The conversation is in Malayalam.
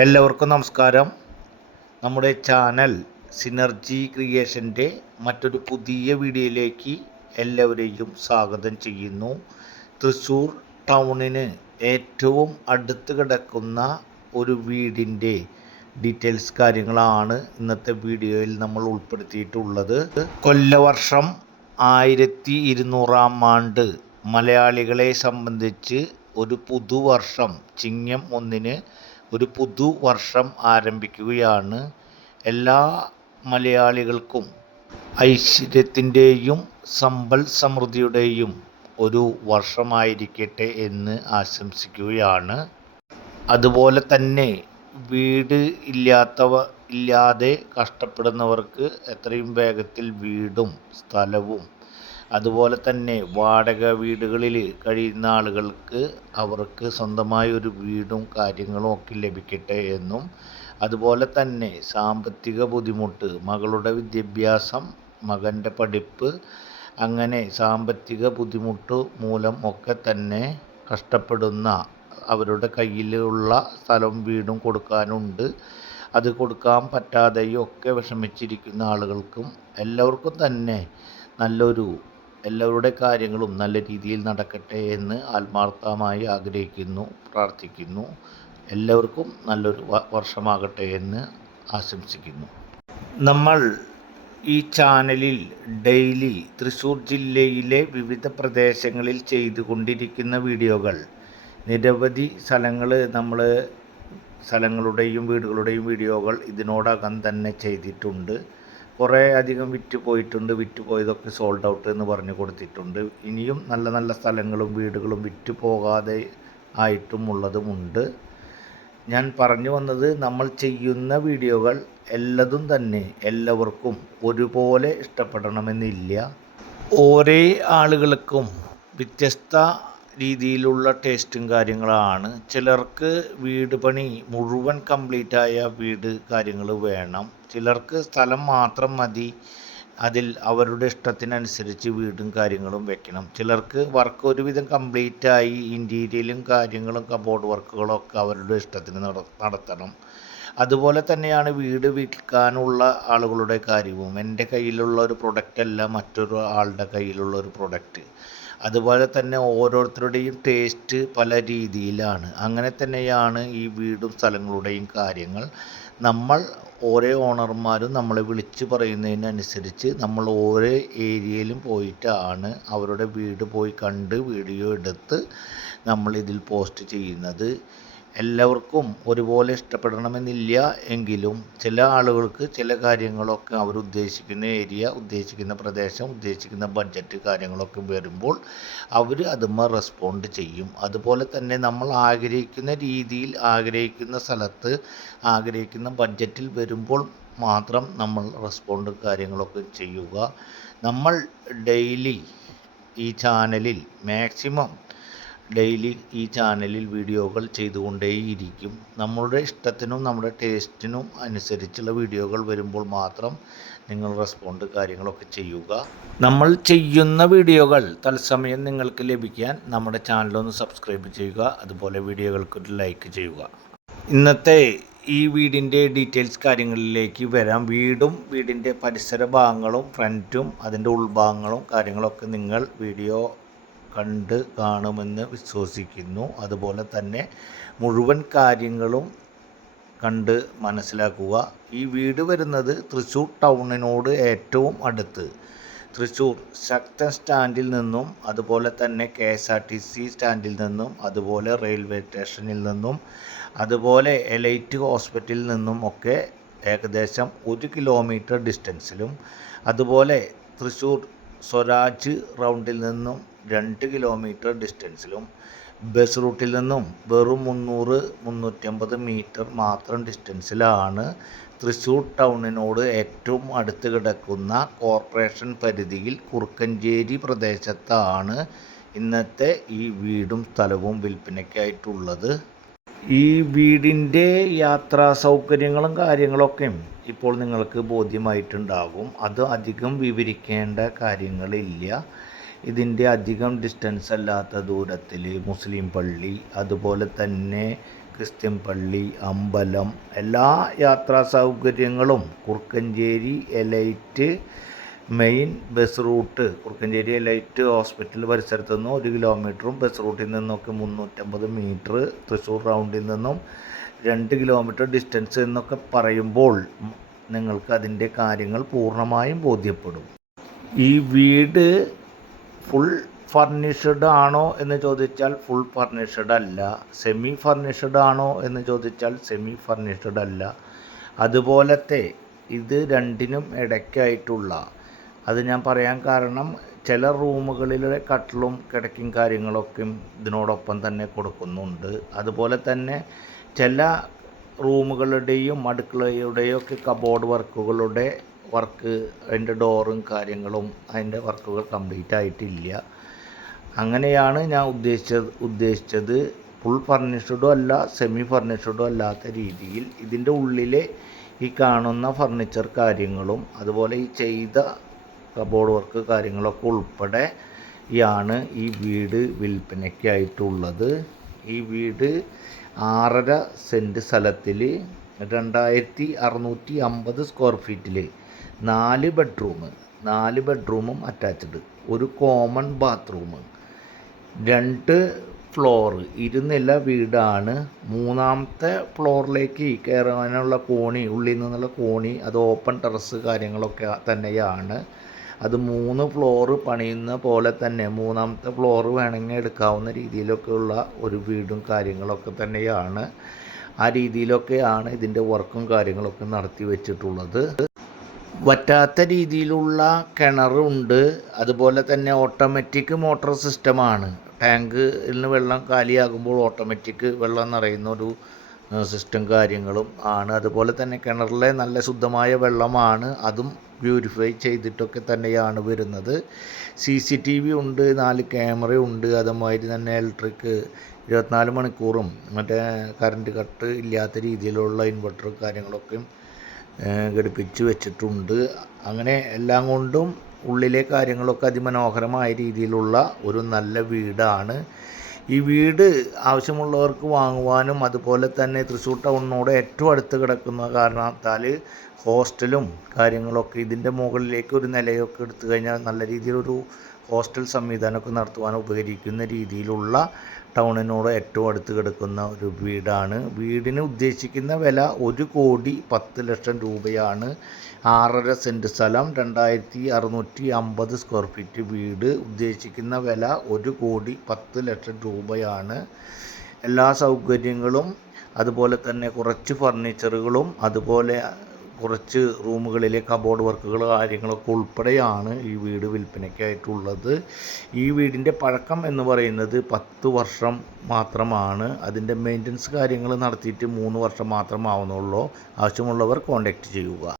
എല്ലാവർക്കും നമസ്കാരം. നമ്മുടെ ചാനൽ സിനർജി ക്രിയേഷന്റെ മറ്റൊരു പുതിയ വീഡിയോയിലേക്ക് എല്ലാവരെയും സ്വാഗതം ചെയ്യുന്നു. തൃശ്ശൂർ ടൗണിന് ഏറ്റവും അടുത്ത് കിടക്കുന്ന ഒരു വീടിന്റെ ഡീറ്റെയിൽസ് കാര്യങ്ങളാണ് ഇന്നത്തെ വീഡിയോയിൽ നമ്മൾ ഉൾപ്പെടുത്തിയിട്ടുള്ളത്. കൊല്ലവർഷം ആയിരത്തി ഇരുന്നൂറാം ആണ്ട് മലയാളികളെ സംബന്ധിച്ച് ഒരു പുതുവർഷം ചിങ്ങം ഒന്നിന് ഒരു പുതു വർഷം ആരംഭിക്കുകയാണ്. എല്ലാ മലയാളികൾക്കും ഐശ്വര്യത്തിന്റെയും സമ്പൽ സമൃദ്ധിയുടെയും ഒരു വർഷമായിരിക്കട്ടെ എന്ന് ആശംസിക്കുകയാണ്. അതുപോലെ തന്നെ വീട് ഇല്ലാത്തവ ഇല്ലാതെ കഷ്ടപ്പെടുന്നവർക്ക് എത്രയും വേഗത്തിൽ വീടും സ്ഥലവും അതുപോലെ തന്നെ വാടക വീടുകളിൽ കഴിയുന്ന ആളുകൾക്ക് അവർക്ക് സ്വന്തമായ ഒരു വീടും കാര്യങ്ങളും ഒക്കെ ലഭിക്കട്ടെ എന്നും അതുപോലെ തന്നെ സാമ്പത്തിക ബുദ്ധിമുട്ട് മകളുടെ വിദ്യാഭ്യാസം മകന്റെ പഠിപ്പ് അങ്ങനെ സാമ്പത്തിക ബുദ്ധിമുട്ട് മൂലം ഒക്കെ തന്നെ കഷ്ടപ്പെടുന്ന അവരുടെ കയ്യിലുള്ള സ്ഥലവും വീടും കൊടുക്കാനുണ്ട്. അത് കൊടുക്കാൻ പറ്റാതെയും ഒക്കെ വിഷമിച്ചിരിക്കുന്ന ആളുകൾക്കും എല്ലാവർക്കും തന്നെ നല്ലൊരു എല്ലാവരുടെ കാര്യങ്ങളും നല്ല രീതിയിൽ നടക്കട്ടെ എന്ന് ആത്മാർത്ഥമായി ആഗ്രഹിക്കുന്നു പ്രാർത്ഥിക്കുന്നു. എല്ലാവർക്കും നല്ലൊരു വർഷമാകട്ടെ എന്ന് ആശംസിക്കുന്നു. നമ്മൾ ഈ ചാനലിൽ ഡെയിലി തൃശ്ശൂർ ജില്ലയിലെ വിവിധ പ്രദേശങ്ങളിൽ ചെയ്തുകൊണ്ടിരിക്കുന്ന വീഡിയോകൾ നിരവധി സ്ഥലങ്ങൾ നമ്മൾ സ്ഥലങ്ങളുടെയും വീടുകളുടെയും വീഡിയോകൾ ഇതിനോടകം തന്നെ ചെയ്തിട്ടുണ്ട്. കുറേ അധികം വിറ്റ് പോയിട്ടുണ്ട് വിറ്റ് പോയതൊക്കെ സോൾഡ് ഔട്ട് എന്ന് പറഞ്ഞു കൊടുത്തിട്ടുണ്ട്. ഇനിയും നല്ല നല്ല സ്ഥലങ്ങളും വീടുകളും വിറ്റ് പോകാതെ ആയിട്ടും ഉള്ളതുമുണ്ട് ഞാൻ പറഞ്ഞു വന്നത് നമ്മൾ ചെയ്യുന്ന വീഡിയോകൾ എല്ലതും തന്നെ എല്ലാവർക്കും ഒരുപോലെ ഇഷ്ടപ്പെടണമെന്നില്ല. ഓരോ ആളുകൾക്കും വ്യത്യസ്ത രീതിയിലുള്ള ടേസ്റ്റും കാര്യങ്ങളാണ്. ചിലർക്ക് വീട് പണി മുഴുവൻ കംപ്ലീറ്റ് ആയ വീട് കാര്യങ്ങൾ വേണം. ചിലർക്ക് സ്ഥലം മാത്രം മതി. അതിൽ അവരുടെ ഇഷ്ടത്തിനനുസരിച്ച് വീടും കാര്യങ്ങളും വെക്കണം. ചിലർക്ക് വർക്ക് ഒരുവിധം കംപ്ലീറ്റ് ആയി ഇന്റീരിയലും കാര്യങ്ങളും കബോർഡ് വർക്കുകളും ഒക്കെ അവരുടെ ഇഷ്ടത്തിന് നട നടത്തണം. അതുപോലെ തന്നെയാണ് വീട് വിൽക്കാനുള്ള ആളുകളുടെ കാര്യവും. എന്റെ കയ്യിലുള്ള ഒരു പ്രൊഡക്റ്റ് അല്ല മറ്റൊരു ആളുടെ കയ്യിലുള്ള ഒരു പ്രൊഡക്റ്റ് അതുപോലെ തന്നെ ഓരോരുത്തരുടെയും ടേസ്റ്റ് പല രീതിയിലാണ്. അങ്ങനെ തന്നെയാണ് ഈ വീടും സ്ഥലങ്ങളുടെയും കാര്യങ്ങൾ നമ്മൾ ഓരോ ഓണർമാരും നമ്മളെ വിളിച്ച് പറയുന്നതിനനുസരിച്ച് നമ്മൾ ഓരോ ഏരിയയിലും പോയിട്ടാണ് അവരുടെ വീട് പോയി കണ്ട് വീഡിയോ എടുത്ത് നമ്മൾ ഇതിൽ പോസ്റ്റ് ചെയ്യുന്നത്. എല്ലാവർക്കും ഒരുപോലെ ഇഷ്ടപ്പെടണമെന്നില്ല എങ്കിലും ചില ആളുകൾക്ക് ചില കാര്യങ്ങളൊക്കെ അവർ ഉദ്ദേശിക്കുന്ന ഏരിയ ഉദ്ദേശിക്കുന്ന പ്രദേശം ഉദ്ദേശിക്കുന്ന ബഡ്ജറ്റ് കാര്യങ്ങളൊക്കെ വരുമ്പോൾ അവർ അതുമ്മ റെസ്പോണ്ട് ചെയ്യും. അതുപോലെ തന്നെ നമ്മൾ ആഗ്രഹിക്കുന്ന രീതിയിൽ ആഗ്രഹിക്കുന്ന സ്ഥലത്ത് ആഗ്രഹിക്കുന്ന ബഡ്ജറ്റിൽ വരുമ്പോൾ മാത്രം നമ്മൾ റെസ്പോണ്ട് കാര്യങ്ങളൊക്കെ ചെയ്യുക. നമ്മൾ ഡെയിലി ഈ ചാനലിൽ മാക്സിമം ഡെയിലി ഈ ചാനലിൽ വീഡിയോകൾ ചെയ്തുകൊണ്ടേയിരിക്കും. നമ്മളുടെ ഇഷ്ടത്തിനും നമ്മുടെ ടേസ്റ്റിനും അനുസരിച്ചുള്ള വീഡിയോകൾ വരുമ്പോൾ മാത്രം നിങ്ങൾ റെസ്പോണ്ട് കാര്യങ്ങളൊക്കെ ചെയ്യുക. നമ്മൾ ചെയ്യുന്ന വീഡിയോകൾ തത്സമയം നിങ്ങൾക്ക് ലഭിക്കാൻ നമ്മുടെ ചാനലൊന്ന് സബ്സ്ക്രൈബ് ചെയ്യുക. അതുപോലെ വീഡിയോകൾക്കൊരു ലൈക്ക് ചെയ്യുക. ഇന്നത്തെ ഈ വീടിന്റെ ഡീറ്റെയിൽസ് കാര്യങ്ങളിലേക്ക് വരാം. വീടും വീടിന്റെ പരിസര ഭാഗങ്ങളും ഫ്രണ്ടും അതിന്റെ ഉൾഭാഗങ്ങളും കാര്യങ്ങളൊക്കെ നിങ്ങൾ വീഡിയോ കണ്ട് കാണുമെന്ന് വിശ്വസിക്കുന്നു. അതുപോലെ തന്നെ മുഴുവൻ കാര്യങ്ങളും കണ്ട് മനസ്സിലാക്കുക. ഈ വീട് വരുന്നത് തൃശ്ശൂർ ടൗണിനോട് ഏറ്റവും അടുത്ത്. തൃശ്ശൂർ ശക്തൻ സ്റ്റാൻഡിൽ നിന്നും അതുപോലെ തന്നെ K S R T C സ്റ്റാൻഡിൽ നിന്നും അതുപോലെ റെയിൽവേ സ്റ്റേഷനിൽ നിന്നും അതുപോലെ എലൈറ്റ് ഹോസ്പിറ്റലിൽ നിന്നും ഒക്കെ ഏകദേശം ഒരു കിലോമീറ്റർ ഡിസ്റ്റൻസിലും അതുപോലെ തൃശ്ശൂർ സ്വരാജ് റൗണ്ടിൽ നിന്നും രണ്ട് കിലോമീറ്റർ ഡിസ്റ്റൻസിലും ബസ് റൂട്ടിൽ നിന്നും വെറും മുന്നൂറ് മുന്നൂറ്റമ്പത് മീറ്റർ മാത്രം ഡിസ്റ്റൻസിലാണ് തൃശ്ശൂർ ടൗണിനോട് ഏറ്റവും അടുത്ത് കിടക്കുന്ന കോർപ്പറേഷൻ പരിധിയിൽ കുറുക്കഞ്ചേരി പ്രദേശത്താണ് ഇന്നത്തെ ഈ വീടും സ്ഥലവും വിൽപ്പനയ്ക്കായിട്ടുള്ളത്. ഈ വീടിന്റെ യാത്രാ സൗകര്യങ്ങളും കാര്യങ്ങളൊക്കെയും ഇപ്പോൾ നിങ്ങൾക്ക് ബോധ്യമായിട്ടുണ്ടാകും. അത് അധികം വിവരിക്കേണ്ട കാര്യങ്ങളില്ല. ഇതിന്റെ അധികം ഡിസ്റ്റൻസ് അല്ലാത്ത ദൂരത്തിൽ മുസ്ലിം പള്ളി അതുപോലെ തന്നെ ക്രിസ്ത്യൻ പള്ളി അമ്പലം എല്ലാ യാത്രാ സൗകര്യങ്ങളും Kurukkanchery elite main bus route Kurukkanchery elite hospital പരിസരത്തു നിന്നും ഒരു കിലോമീറ്ററും ബസ് റൂട്ടിൽ നിന്നൊക്കെ മുന്നൂറ്റമ്പത് മീറ്റർ തൃശ്ശൂർ റൗണ്ടിൽ നിന്നും രണ്ട് കിലോമീറ്റർ ഡിസ്റ്റൻസ് എന്നൊക്കെ പറയുമ്പോൾ നിങ്ങൾക്ക് അതിന്റെ കാര്യങ്ങൾ പൂർണമായും ബോധ്യപ്പെടും. ഈ വീട് ഫുൾ ഫർണിഷ്ഡ് ആണോ എന്ന് ചോദിച്ചാൽ ഫുൾ ഫർണിഷ്ഡ് അല്ല. സെമി ഫർണിഷ്ഡ് ആണോ എന്ന് ചോദിച്ചാൽ സെമി ഫർണിഷ്ഡ് അല്ല. അതുപോലത്തെ ഇത് രണ്ടിനും ഇടയ്ക്കായിട്ടുള്ള അത് ഞാൻ പറയാൻ കാരണം ചില റൂമുകളിലെ കട്ടിലും കിടക്കും കാര്യങ്ങളൊക്കെ ഇതിനോടൊപ്പം തന്നെ കൊടുക്കുന്നുണ്ട്. അതുപോലെ തന്നെ ചില റൂമുകളുടെയും അടുക്കളയുടെയും ഒക്കെ കബോർഡ് വർക്കുകളുടെ വർക്ക് അതിന്റെ ഡോറും കാര്യങ്ങളും അതിന്റെ വർക്കുകൾ കംപ്ലീറ്റ് ആയിട്ടില്ല. അങ്ങനെയാണ് ഞാൻ ഉദ്ദേശിച്ചത് ഉദ്ദേശിച്ചത് ഫുൾ ഫർണിഷ്ഡും അല്ല സെമി ഫർണിഷ്ഡും അല്ലാത്ത രീതിയിൽ ഇതിന്റെ ഉള്ളിലെ ഈ കാണുന്ന ഫർണിച്ചർ കാര്യങ്ങളും അതുപോലെ ഈ ചെയ്ത കബോർഡ് വർക്ക് കാര്യങ്ങളൊക്കെ ഉൾപ്പെടെ ാണ് ഈ വീട് വിൽപ്പനയ്ക്കായിട്ടുള്ളത്. ഈ വീട് ആറര സെന്റ് സ്ഥലത്തിൽ രണ്ടായിരത്തി അറുന്നൂറ്റി അമ്പത് സ്ക്വയർ ഫീറ്റിൽ നാല് ബെഡ്റൂം നാല് ബെഡ്റൂമും അറ്റാച്ച്ഡ് ഒരു കോമൺ ബാത്റൂം രണ്ട് ഫ്ലോർ ഇരുന്നില്ല വീടാണ്. മൂന്നാമത്തെ ഫ്ലോറിലേക്ക് കയറാനുള്ള കോണി ഉള്ളിൽ നിന്നുള്ള കോണി അത് ഓപ്പൺ ടെറസ് കാര്യങ്ങളൊക്കെ തന്നെയാണ്. അത് മൂന്ന് ഫ്ലോറ് പണിയുന്ന പോലെ തന്നെ മൂന്നാമത്തെ ഫ്ലോറ് വേണമെങ്കിൽ എടുക്കാവുന്ന രീതിയിലൊക്കെയുള്ള ഒരു വീടും കാര്യങ്ങളൊക്കെ തന്നെയാണ്. ആ രീതിയിലൊക്കെയാണ് ഇതിന്റെ വർക്കും കാര്യങ്ങളൊക്കെ നടത്തി വെച്ചിട്ടുള്ളത്. വറ്റാത്ത രീതിയിലുള്ള കിണറുണ്ട് അതുപോലെ തന്നെ ഓട്ടോമാറ്റിക് മോട്ടോർ സിസ്റ്റമാണ് ടാങ്കിൽ നിന്ന് വെള്ളം കാലിയാകുമ്പോൾ ഓട്ടോമാറ്റിക് വെള്ളം നിറയുന്ന ഒരു സിസ്റ്റം കാര്യങ്ങളും ആണ്. അതുപോലെ തന്നെ കിണറിലെ നല്ല ശുദ്ധമായ വെള്ളമാണ്. അതും പ്യൂരിഫൈ ചെയ്തിട്ടൊക്കെ തന്നെയാണ് വരുന്നത്. സി സി ടി വി ഉണ്ട് നാല് ക്യാമറ ഉണ്ട്. അതുമാതിരി തന്നെ ഇലക്ട്രിക് ഇരുപത്തിനാല് മണിക്കൂറും. മറ്റേ കറണ്ട് കട്ട് ഇല്ലാത്ത രീതിയിലുള്ള ഇൻവെർട്ടറും കാര്യങ്ങളൊക്കെയും ഘടിപ്പിച്ച് വെച്ചിട്ടുണ്ട്. അങ്ങനെ എല്ലാം കൊണ്ടും ഉള്ളിലെ കാര്യങ്ങളൊക്കെ അതിമനോഹരമായ രീതിയിലുള്ള ഒരു നല്ല വീടാണ്. ഈ വീട് ആവശ്യമുള്ളവർക്ക് വാങ്ങുവാനും അതുപോലെ തന്നെ തൃശ്ശൂർ ടൗണിനോട് ഏറ്റവും അടുത്ത് കിടക്കുന്ന കാരണത്താൽ ഹോസ്റ്റലും കാര്യങ്ങളൊക്കെ ഇതിന്റെ മുകളിലേക്ക് ഒരു നിലയൊക്കെ എടുത്തു കഴിഞ്ഞാൽ നല്ല രീതിയിലൊരു ഹോസ്റ്റൽ സംവിധാനമൊക്കെ നടത്തുവാൻ ഉപകരിക്കുന്ന രീതിയിലുള്ള ടൗണിനോട് ഏറ്റവും അടുത്ത് കിടക്കുന്ന ഒരു വീടാണ്. വീടിന് ഉദ്ദേശിക്കുന്ന വില ഒരു കോടി പത്ത് ലക്ഷം രൂപയാണ്. ആറര സെന്റ് സ്ഥലം രണ്ടായിരത്തി അറുന്നൂറ്റി അമ്പത് സ്ക്വയർ ഫീറ്റ് വീട്. ഉദ്ദേശിക്കുന്ന വില ഒരു കോടി പത്ത് ലക്ഷം രൂപയാണ്. എല്ലാ സൗകര്യങ്ങളും അതുപോലെ തന്നെ കുറച്ച് ഫർണിച്ചറുകളും അതുപോലെ കുറച്ച് റൂമുകളിലെ കബോർഡ് വർക്കുകൾ കാര്യങ്ങളൊക്കെ ഉൾപ്പെടെയാണ് ഈ വീട് വിൽപ്പനയ്ക്കായിട്ടുള്ളത്. ഈ വീടിന്റെ പഴക്കം എന്ന് പറയുന്നത് പത്ത് വർഷം മാത്രമാണ്. അതിന്റെ മെയിന്റനൻസ് കാര്യങ്ങൾ നടത്തിയിട്ട് മൂന്ന് വർഷം മാത്രമാവുന്നുള്ളൂ. ആവശ്യമുള്ളവർ കോൺടാക്റ്റ് ചെയ്യുക.